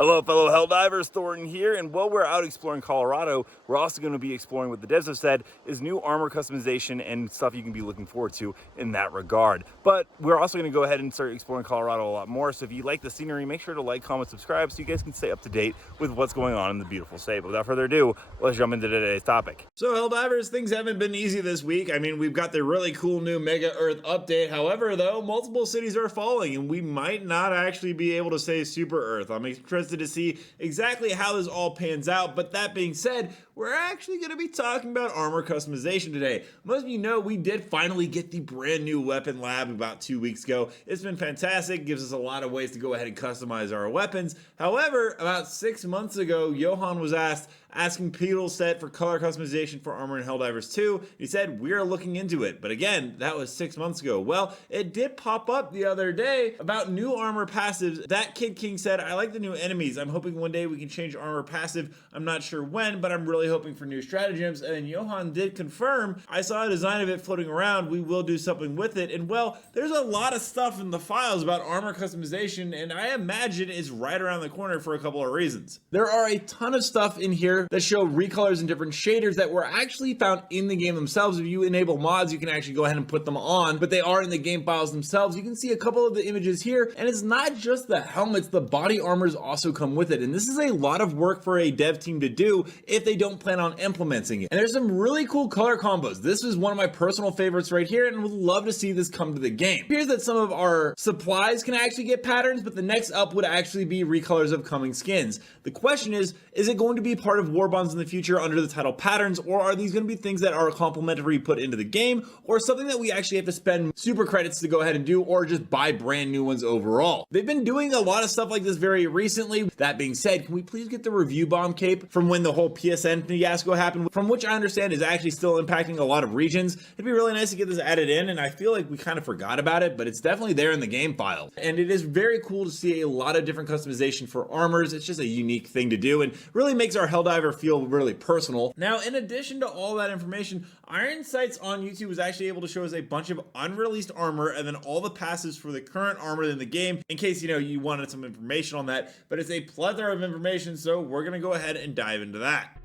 Hello, fellow Helldivers, Thornton here, and while we're out exploring Colorado, we're also going to be exploring what the devs have said is new armor customization and stuff you can be looking forward to in that regard. But we're also going to go ahead and start exploring Colorado a lot more, so if you like the scenery, make sure to like, comment, subscribe so you guys can stay up to date with what's going on in the beautiful state. But without further ado, let's jump into today's topic. So Helldivers, things haven't been easy this week. I mean, we've got the really cool new Mega Earth update. However, though, multiple cities are falling and we might not actually be able to say Super Earth. I'm interested to see exactly how this all pans out. But that being said, we're actually going to be talking about armor customization today. Most of you know we did finally get the brand new weapon lab about 2 weeks ago. It's been fantastic, gives us a lot of ways to go ahead and customize our weapons. However, about 6 months ago, Johan was asking people set for color customization for armor in Helldivers 2. He said, we are looking into it. But again, that was 6 months ago. Well, it did pop up the other day about new armor passives. That Kid King said, I like the new enemies. I'm hoping one day we can change armor passive. I'm not sure when, but I'm really hoping for new stratagems. And then Johan did confirm, I saw a design of it floating around. We will do something with it. And well, there's a lot of stuff in the files about armor customization, and I imagine it's right around the corner for a couple of reasons. There are a ton of stuff in here that show recolors and different shaders that were actually found in the game themselves. If you enable mods, you can actually go ahead and put them on, but they are in the game files themselves. You can see a couple of the images here, and it's not just the helmets, the body armors also come with it. And this is a lot of work for a dev team to do if they don't plan on implementing it. And there's some really cool color combos. This is one of my personal favorites right here, and would love to see this come to the game. Here's that some of our supplies can actually get patterns, but the next up would actually be recolors of coming skins. The question is it going to be part of war bonds in the future under the title patterns, or are these going to be things that are complimentary put into the game, or something that we actually have to spend super credits to go ahead and do, or just buy brand new ones overall? They've been doing a lot of stuff like this very recently. That being said, can we please get the review bomb cape from when the whole PSN fiasco happened, from which I understand is actually still impacting a lot of regions? It'd be really nice to get this added in, and I feel like we kind of forgot about it, but it's definitely there in the game file. And it is very cool to see a lot of different customization for armors. It's just a unique thing to do and really makes our Helldiver feel really personal. Now, in addition to all that information, Iron Sights on YouTube was actually able to show us a bunch of unreleased armor and then all the passives for the current armor in the game, in case you wanted some information on that. But it's a plethora of information, so we're gonna go ahead and dive into that.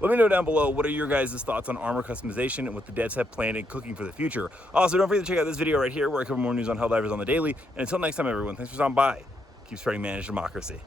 Let me know down below what are your guys' thoughts on armor customization and what the devs have planned and cooking for the future. Also, don't forget to check out this video right here where I cover more news on Helldivers on the daily. And until next time, everyone, thanks for stopping by. Keep spreading managed democracy.